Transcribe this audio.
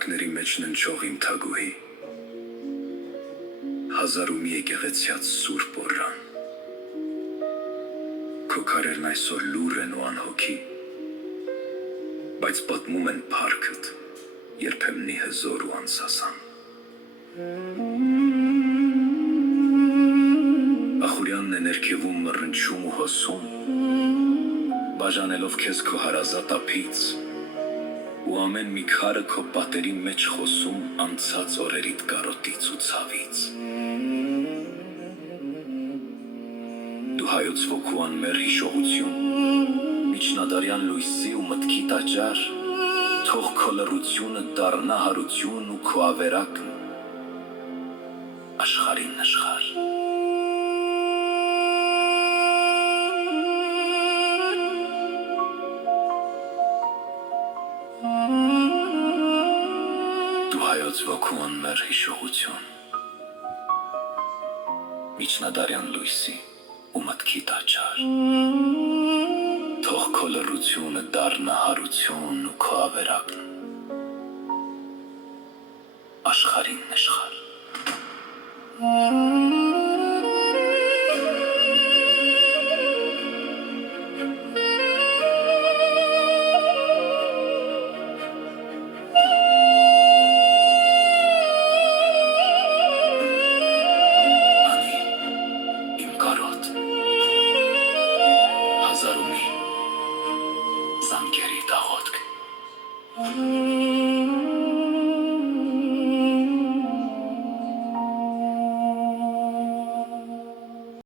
Կարակների մեջ ննչող իմ թագուհի, հազար ու մի եկեղեցյաց սուրբ օրրան, քո քարերն այսօր լուռ են ու անհոգի, բայց պատմում են փառքդ, երբեմնի հզոր ու անսասան։ Ախուրյանն է ներքևում մռնչում ու հոսում, բաժանելով քեզ քո հարազատ ափից, ու ամեն մի քարը քո պատերի մեջ խոսում անցած օրերիդ կարոտից ու ցավից։ Դու հայոց ոգու անմեռ հիշողություն, միջնադարյան լույսի ու մտքի տաճար, թող քո լռությունը դառնա հարություն ու քո ավերակն աշխարհին նշխար։ Դու հայոց ոգու անմեռ հիշողություն, միջնադարյան լույսի ու մտքի տաճար, թող քո լռությունը դառնա հարություն ու քո ավերակն աշխարհին նշխար։ Հազար ու մի զանգերի դաղոտք։